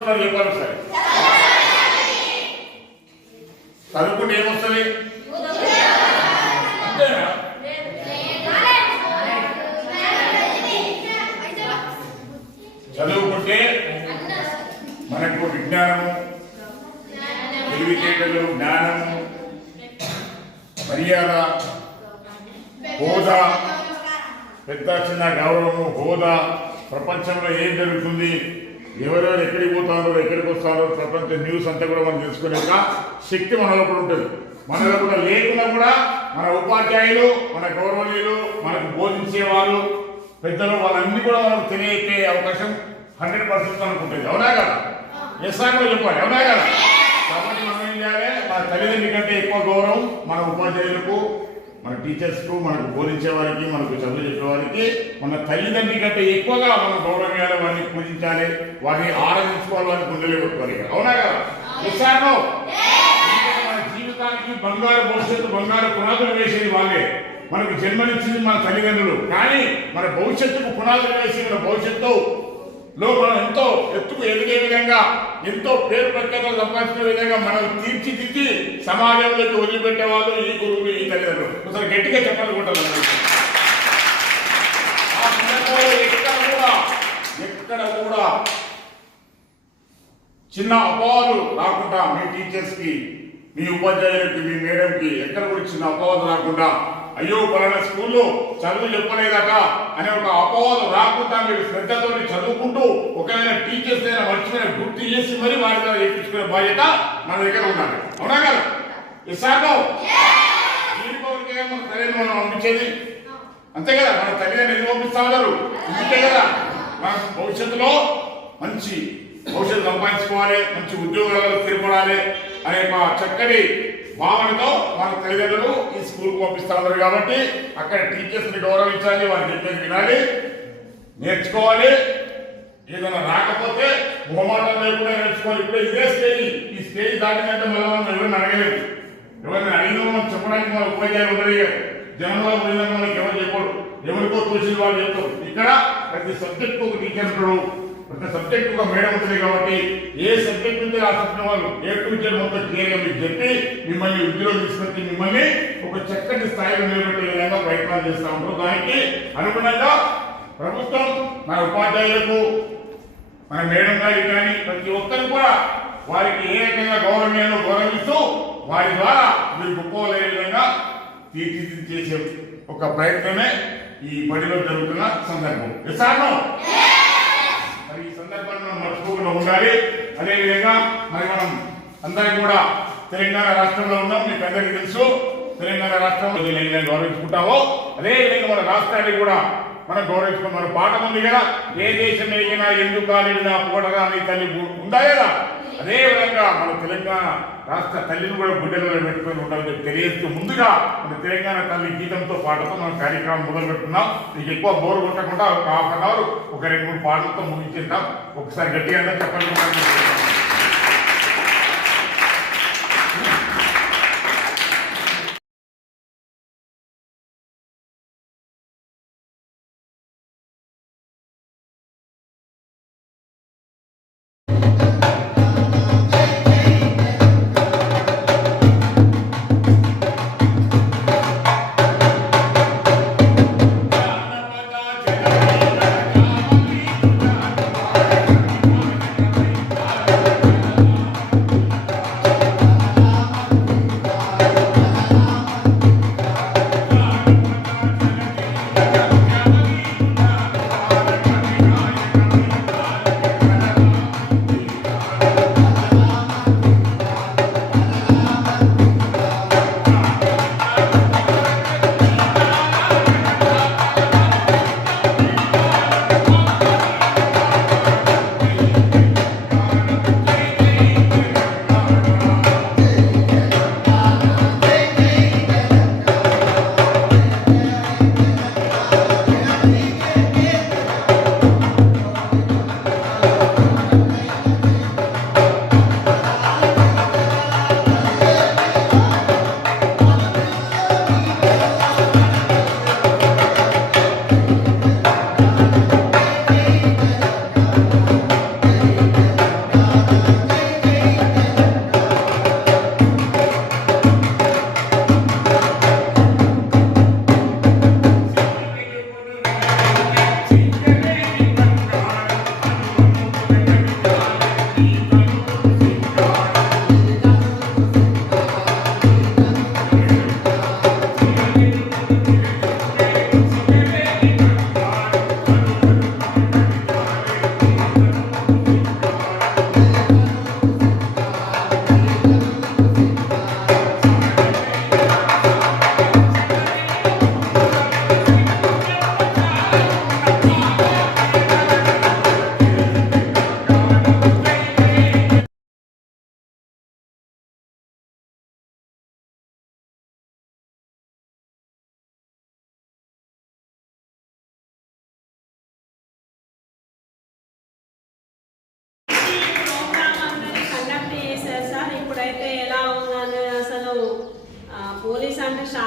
చెప్పాలి సరే చదువుకుంటే ఏమొస్తుంది అంతేనా చదువుకుంటే మనకు విజ్ఞానము తెలివితేటలు జ్ఞానము మర్యాద హోదా పెద్ద చిన్న గౌరవము హోదా ప్రపంచంలో ఏం జరుగుతుంది ఎవరెవరు ఎక్కడికి పోతారో ఎక్కడికి వస్తారో ప్రపంచ న్యూస్ అంతా కూడా మనం తెలుసుకునే శక్తి మనలో కూడా ఉంటుంది. మనలో కూడా లేకుండా కూడా మన ఉపాధ్యాయులు మన గౌరవనీయులు మనకు బోధించేవారు పెద్దలు వాళ్ళన్నీ కూడా మనకు తెలియకే అవకాశం 100% అనుకుంటుంది. అవునా కదా? ఎస్ఆర్లో చెప్పాలి. అవునా కదా? కాబట్టి మనం ఏం చేయాలి? మన తల్లిదండ్రుల కంటే ఎక్కువ గౌరవం మన ఉపాధ్యాయులకు మన టీచర్స్కు మనకు బోధించే వారికి మనకు చదువు చెప్పే వారికి మన తల్లిదండ్రుల కంటే ఎక్కువగా మనం గౌరవం ఇవ్వాలి, వారిని పూజించాలి, వారిని ఆరాధించుకోవాలి, వారిని గుండెలు పెట్టుకోవాలి. అవునా కదా? ఎస్ఆర్లో మన జీవితానికి బంగారు భవిష్యత్తు బంగారు పునాదులు వేసేది వాళ్ళే. మనకు జన్మనిచ్చింది మన తల్లిదండ్రులు. కానీ మన భవిష్యత్తుకు పునాదులు వేసి మన భవిష్యత్తు లో మనం ఎంతో ఎత్తుకు ఎదిగే విధంగా ఎంతో పేరు ప్రఖ్యాతలు సంపాదించుకునే విధంగా మనం తీర్చిదిద్ది సమాజంలోకి వదిలిపెట్టే వాళ్ళు ఈ గురువులు ఈ తల్లిదండ్రులు. ఒకసారి గట్టిగా చెప్పాలనుకుంటాను. ఆ సందర్భంలో ఎక్కడ కూడా చిన్న అపవాదు రాకుండా మీ టీచర్స్కి మీ ఉపాధ్యాయులకి మీ మేడంకి ఎక్కడ కూడా చిన్న అపవాదు రాకుండా అయ్యో పలానా స్కూల్లో చదువు చెప్పలేదట అనే ఒక అపవాదం రాకుండా మీరు శ్రద్ధతో చదువుకుంటూ ఒకవేళ టీచర్స్ అయినా మర్చిపోయిన గుర్తు చేసి మరి వారి మీద చేయించుకునే బాధ్యత మన దగ్గర ఉండాలి. అవునా కదా? ఇసాగో దీనికోరికే మన తల్లిని మనం పంపించేది అంతే కదా. మన తల్లిదండ్రులు ఎందుకు పంపిస్తా ఉన్నారు? అంతే కదా. మన భవిష్యత్తులో మంచి భవిష్యత్తు సంపాదించుకోవాలి, మంచి ఉద్యోగాలలో స్థిరపడాలి అనే ఒక చక్కటి భావనతో మన తల్లిదండ్రులు ఈ స్కూల్కి పంపిస్తా ఉన్నారు. కాబట్టి అక్కడ టీచర్స్ని గౌరవించాలి, వారిని చెప్పేది వినాలి, నేర్చుకోవాలి. ఏదైనా రాకపోతే మొహమాటం లేకుండా నేర్చుకోవాలి. ఇప్పుడు ఇదే స్టేజ్, ఈ స్టేజ్ దాటినంటే మళ్ళీ మనం ఎవరిని అడగలేదు. ఎవరిని అడిగిన మనం చెప్పడానికి మన ఉపాధ్యాయులు ఉండదు. జనంలో పోయినాక మనకి ఎవరు చెప్పరు, ఎవరికో తోచిన వాళ్ళు చెప్తారు. ఇక్కడ ప్రతి సబ్జెక్ట్ ఒక టీచర్ ఉంటాడు, ప్రతి సబ్జెక్ట్ ఒక మేడం ఉంటుంది. కాబట్టి ఏ సబ్జెక్ట్ ఉంటే ఆ సబ్జెక్ట్ వాళ్ళు ఏ టీచర్ మొత్తం క్లియర్గా మీకు చెప్పి మిమ్మల్ని వృద్ధిలో తీసుకొచ్చి మిమ్మల్ని ఒక చక్కటి స్థాయిలో నిలబెట్టే విధంగా ప్రయత్నాలు చేస్తూ ఉంటారు. దానికి అనుగుణంగా ప్రభుత్వం మన ఉపాధ్యాయులకు మన మేడం గారికి కానీ ప్రతి ఒక్కరికి కూడా వారికి ఏ రకంగా గౌరవమేనో గౌరవిస్తూ వారి ద్వారా మీరు గొప్పలయ్యే విధంగా తీర్చిదిద్ది చేసే ఒక ప్రయత్నమే ఈ బడిలో జరుగుతున్న సందర్భం. విశాఖం మరి ఈ సందర్భాన్ని మనం మర్చిపోకుండా ఉండాలి. అదేవిధంగా మరి మనం అందరం కూడా తెలంగాణ రాష్ట్రంలో ఉన్నాం. మీకు అందరికీ తెలుసు తెలంగాణ రాష్ట్రంలో గౌరవించుకుంటామో అదేవిధంగా మన రాష్ట్రాన్ని కూడా మనం గౌరవించుకున్నాం. మన పాఠం ఉంది కదా, ఏ దేశం ఎగినా ఎందుకు కాలేడినా పోడరా అని తల్లి ఉందా కదా. అదేవిధంగా మన తెలంగాణ రాష్ట్ర తల్లిని కూడా గుండెలలో పెట్టుకొని ఉండాలని తెలియజేస్తూ ముందుగా మన తెలంగాణ తల్లి గీతంతో పాటతో మనం కార్యక్రమం మొదలు పెట్టుకున్నాం. మీకు ఎక్కువ బోర్ కొట్టకుండా ఒక హాఫ్ అన్ అవర్ ఒక 2-3 పాటలతో ముగించేద్దాం. ఒకసారి గట్టిగా చెప్పండి.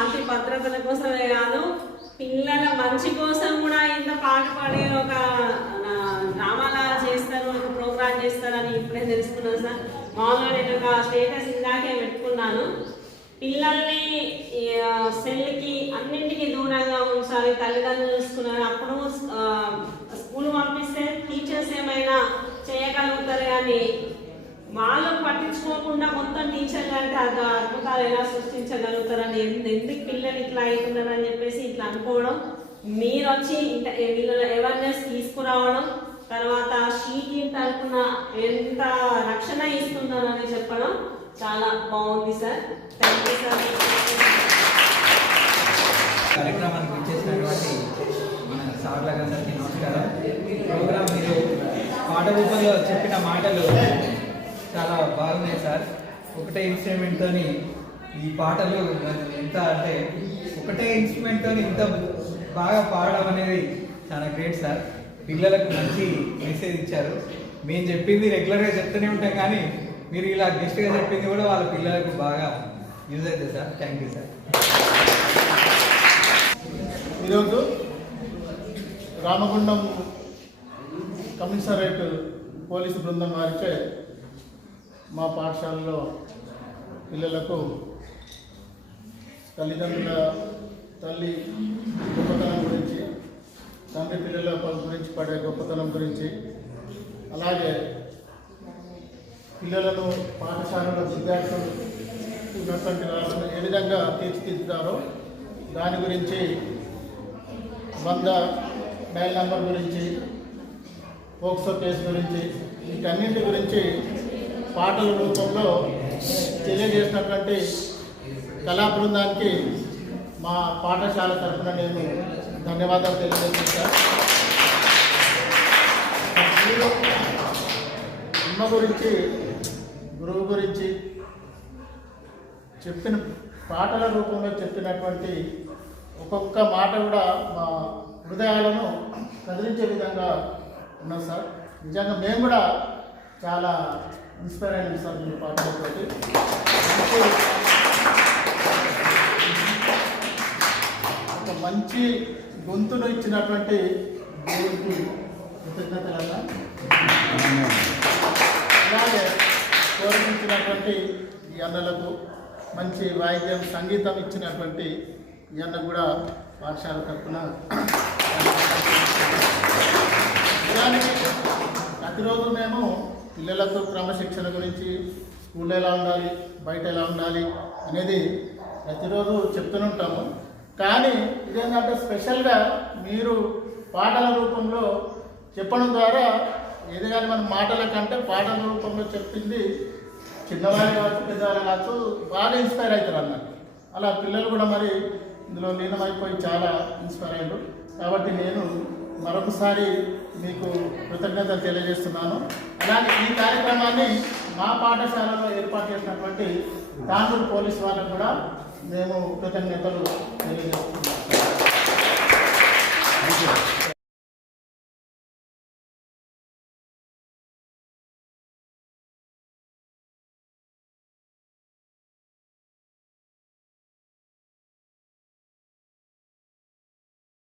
శాంతి భద్రతల కోసమే కాదు, పిల్లల మంచి కోసం కూడా ఇంత పాట పాడే ఒక డ్రామాలా చేస్తారు, ఒక ప్రోగ్రామ్ చేస్తారని ఇప్పుడే తెలుసుకున్నాను సార్. మామూలుగా నేను ఒక స్టేటస్ ఇందాకే పెట్టుకున్నాను, పిల్లల్ని సెల్కి అన్నింటికి దూరంగా ఉంచాలి, తల్లిదండ్రులు చూసుకున్నారు. అప్పుడు స్కూల్ పంపిస్తే టీచర్స్ ఏమైనా చేయగలుగుతారు, కానీ వాళ్ళు పట్టించుకోకుండా మొత్తం టీచర్లు అంటే అద్భుతాలు ఎలా సృష్టించగలుగుతారని, ఎందుకు పిల్లలు ఇట్లా అవుతున్నారని చెప్పేసి ఇట్లా అనుకోవడం, మీరు వచ్చి వీళ్ళ అవేర్నెస్ తీసుకురావడం, తర్వాత షీట్ తరఫున ఎంత రక్షణ ఇస్తున్నారని చెప్పడం చాలా బాగుంది సార్. Thank you sir. కార్యక్రమానికి ఇచ్చేసినటువంటి మన సార్లందరికీ నమస్కారం. ప్రోగ్రామ్ మీరు పాట రూపంలో చెప్పిన మాటలు చాలా బాగున్నాయి సార్. ఒకటే ఇన్స్ట్రుమెంట్తో ఈ పాటలు ఎంత అంటే ఒకటే ఇన్స్ట్రుమెంట్తో ఇంత బాగా పాడడం అనేది చాలా గ్రేట్ సార్. పిల్లలకు మంచి మెసేజ్ ఇచ్చారు. మేము చెప్పింది రెగ్యులర్గా చెప్తూనే ఉంటాం, కానీ మీరు ఇలా గెస్ట్గా చెప్పింది కూడా వాళ్ళ పిల్లలకు బాగా యూజ్ అవుతుంది సార్. Thank you sir. ఈరోజు రామగుండం కమిషనరేట్ పోలీసు బృందం వారిచే మా పాఠశాలలో పిల్లలకు తల్లి గొప్పతనం గురించి, తండ్రి పిల్లల గురించి పడే గొప్పతనం గురించి, అలాగే పిల్లలను పాఠశాలలో విద్యార్థులు ఉన్నటువంటి వాళ్ళను ఏ విధంగా తీర్చిదిద్దుతారో దాని గురించి, 100 డయల్ నంబర్ గురించి, పోక్సో కేసు గురించి, వీటన్నింటి గురించి పాటల రూపంలో తెలియజేసినటువంటి కళా బృందానికి మా పాఠశాల తరఫున నేను ధన్యవాదాలు తెలియజేస్తాను. అమ్మ గురించి, గురువు గురించి చెప్పిన పాటల రూపంలో చెప్పినటువంటి ఒక్కొక్క మాట కూడా మా హృదయాలను కదిలించే విధంగా ఉన్నాం సార్. నిజంగా మేము కూడా చాలా ఇన్స్పైర్ అయినాం సార్ మీ పాటలతోటి. ఒక మంచి గొంతును ఇచ్చినటువంటి దేవుడికి కృతజ్ఞతలన్నా, అలాగే గౌరవించినటువంటి ఈ అన్నలకు, మంచి వాయిద్యం సంగీతం ఇచ్చినటువంటి ఈ అన్న కూడా పాఠశాల తరఫున నిజానికి ప్రతిరోజు మేము పిల్లలకు క్రమశిక్షణ గురించి, స్కూల్లో ఎలా ఉండాలి, బయట ఎలా ఉండాలి అనేది ప్రతిరోజు చెప్తూనే ఉంటాము. కానీ ఇదేంటంటే స్పెషల్గా మీరు పాటల రూపంలో చెప్పడం ద్వారా, ఏది కానీ మన మాటల కంటే పాటల రూపంలో చెప్పింది చిన్నవాళ్ళు కావచ్చు, పెద్దవాళ్ళు కావచ్చు, బాగా ఇన్స్పైర్ అవుతారు అన్నట్టు. అలా పిల్లలు కూడా మరి ఇందులో లీనమైపోయి చాలా ఇన్స్పైర్ అయ్యారు. కాబట్టి నేను మరొకసారి మీకు కృతజ్ఞతలు తెలియజేస్తున్నాను. అలాగే ఈ కార్యక్రమాన్ని మా పాఠశాలలో ఏర్పాటు చేసినటువంటి తాండూరు పోలీసు వాళ్ళకు కూడా మేము కృతజ్ఞతలు తెలియజేస్తున్నాం.